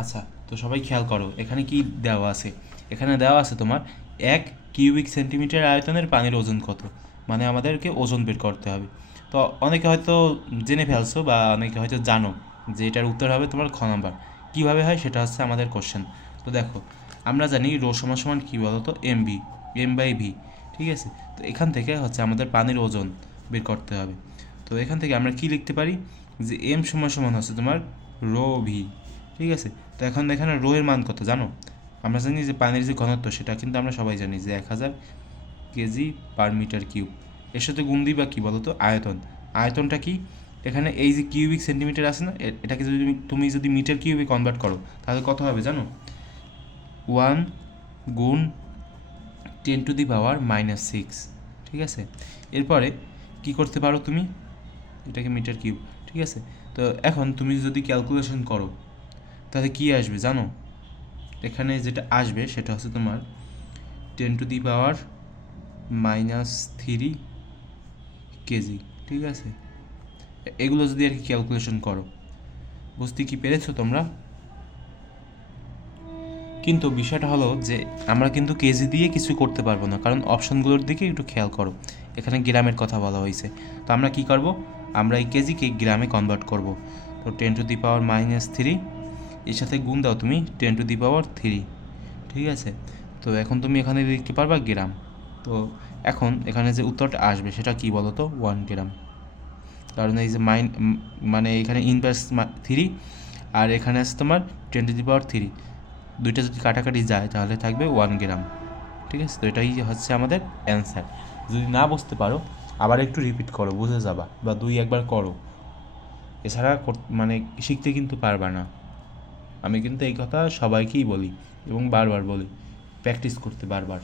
আচ্ছা তো সবাই খেয়াল করো, এখানে কি দেওয়া আছে? এখানে দেওয়া আছে তোমার এক কিউবিক সেন্টিমিটার আয়তনের পানির ওজন কত? মানে আমাদেরকে ওজন বের করতে হবে। তো অনেকে হয়তো জেনে ফেলছো বা অনেকে হয়তো জানো যে এটার উত্তর হবে তোমার খ নাম্বার। কীভাবে হয় সেটা হচ্ছে আমাদের কোশ্চেন তো দেখো, আমরা জানি রো সমান সমান কী বলো তো M V M by V ঠিক আছে? তো এখান থেকে হচ্ছে আমাদের পানির ওজন বের করতে হবে। তো এখান থেকে আমরা কি লিখতে পারি? যে এম সমান সমান হচ্ছে তোমার রো ভি ঠিক আছে? তো এখন এখানে রো এর মান কত, জানো? আমরা জানি যে পানির যে ঘনত্ব, সেটা কিন্তু আমরা সবাই জানি যে এক হাজার কেজি পার মিটার কিউব এর সাথে গুণ দিই বা কী বলো তো আয়তন। আয়তনটা কি? এখানে এই যে কিউবিক সেন্টিমিটার আছে না এটাকে যদি তুমি যদি মিটার কিউবে কনভার্ট করো, তাহলে কত হবে জানো? ওয়ান গুণ ten to the power minus six ঠিক আছে? এরপরে কি করতে পারো তুমি? এটাকে মিটার কিউব ঠিক আছে? তো এখন তুমি যদি ক্যালকুলেশন করো তাহলে কি আসবে জানো? এখানে যেটা আসবে সেটা হচ্ছে তোমার ten to the power minus three KG ঠিক আছে? এগুলো যদি আর কি ক্যালকুলেশন করো। বুঝতে কি পেরেছ তোমরা? কিন্তু বিষয়টা হলো যে আমরা কিন্তু কেজি দিয়ে কিছু করতে পারব না। কারণ অপশনগুলোর দিকে একটু খেয়াল করো। এখানে গ্রামের কথা বলা হয়েছে। তো আমরা কি করব? আমরা এই কেজিকে গ্রামে কনভার্ট করব। তো ten to the power minus three এর সাথে গুণ দাও তুমি ten to the power three ঠিক আছে? তো এখন তুমি এখানে লিখতে পারবা গ্রাম তো এখন এখানে যে উত্তরটা আসবে সেটা কি বলো তো ওয়ান গ্রাম কারণ এই যে মাইন মানে এখানে ইনভার্স থ্রি আর এখানে আছে তোমার ten to the power three দুইটা যদি কাটাকাটি যায় তাহলে থাকবে ওয়ান গ্রাম ঠিক আছে? তো এটাই হচ্ছে আমাদের অ্যান্সার যদি না বুঝতে পারো, আবার একটু রিপিট করো, বুঝে যাবা বা দুই একবার করো। এছাড়া মানে শিখতে কিন্তু পারবা না। আমি কিন্তু এই কথা সবাইকেই বলি এবং বারবার বলি প্র্যাকটিস করতে বারবার।